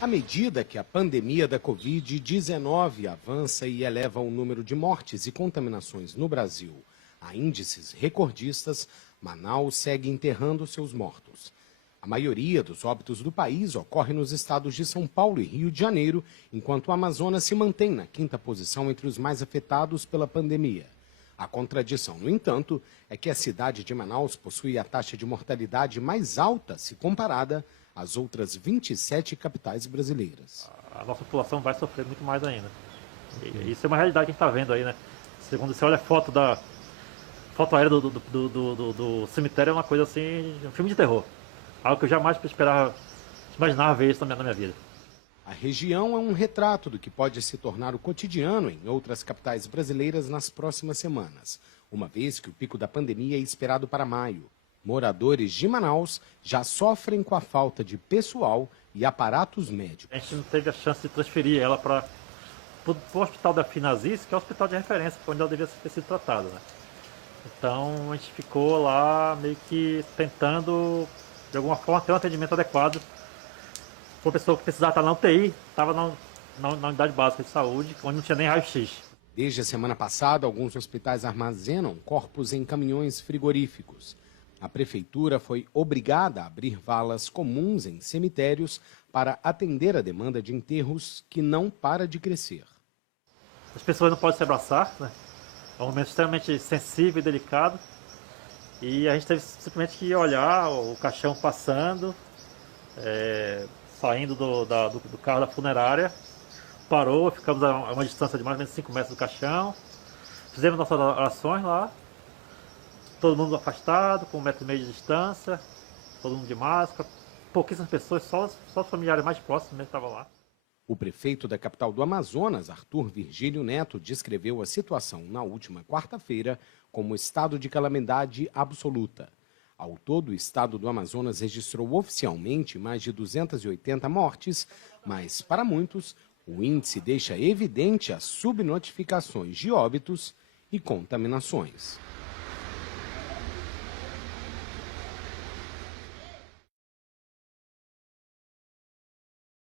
À medida que a pandemia da Covid-19 avança e eleva o número de mortes e contaminações no Brasil a índices recordistas, Manaus segue enterrando seus mortos. A maioria dos óbitos do país ocorre nos estados de São Paulo e Rio de Janeiro, enquanto o Amazonas se mantém na quinta posição entre os mais afetados pela pandemia. A contradição, no entanto, é que a cidade de Manaus possui a taxa de mortalidade mais alta se comparada às outras 27 capitais brasileiras. A nossa população vai sofrer muito mais ainda. E isso é uma realidade que a gente está vendo aí, né? Segundo você olha a foto aérea do cemitério, é uma coisa assim, um filme de terror. Algo que eu jamais imaginava ver isso na minha vida. A região é um retrato do que pode se tornar o cotidiano em outras capitais brasileiras nas próximas semanas, uma vez que o pico da pandemia é esperado para maio. Moradores de Manaus já sofrem com a falta de pessoal e aparatos médicos. A gente não teve a chance de transferir ela para o hospital da Finazis, que é o hospital de referência, onde ela devia ter sido tratada, né? Então a gente ficou lá meio que tentando, de alguma forma, ter um atendimento adequado. Uma pessoa que precisava estar na UTI, estava na unidade básica de saúde, onde não tinha nem raio-x. Desde a semana passada, alguns hospitais armazenam corpos em caminhões frigoríficos. A prefeitura foi obrigada a abrir valas comuns em cemitérios para atender a demanda de enterros que não para de crescer. As pessoas não podem se abraçar, né? É um momento extremamente sensível e delicado. E a gente teve simplesmente que olhar o caixão passando, saindo do carro da funerária, parou, ficamos a uma distância de mais ou menos 5 metros do caixão, fizemos nossas orações lá, todo mundo afastado, com 1,5 metro de distância, todo mundo de máscara, pouquíssimas pessoas, só os familiares mais próximos mesmo estavam lá. O prefeito da capital do Amazonas, Arthur Virgílio Neto, descreveu a situação na última quarta-feira como estado de calamidade absoluta. Ao todo, o estado do Amazonas registrou oficialmente mais de 280 mortes, mas, para muitos, o índice deixa evidente as subnotificações de óbitos e contaminações.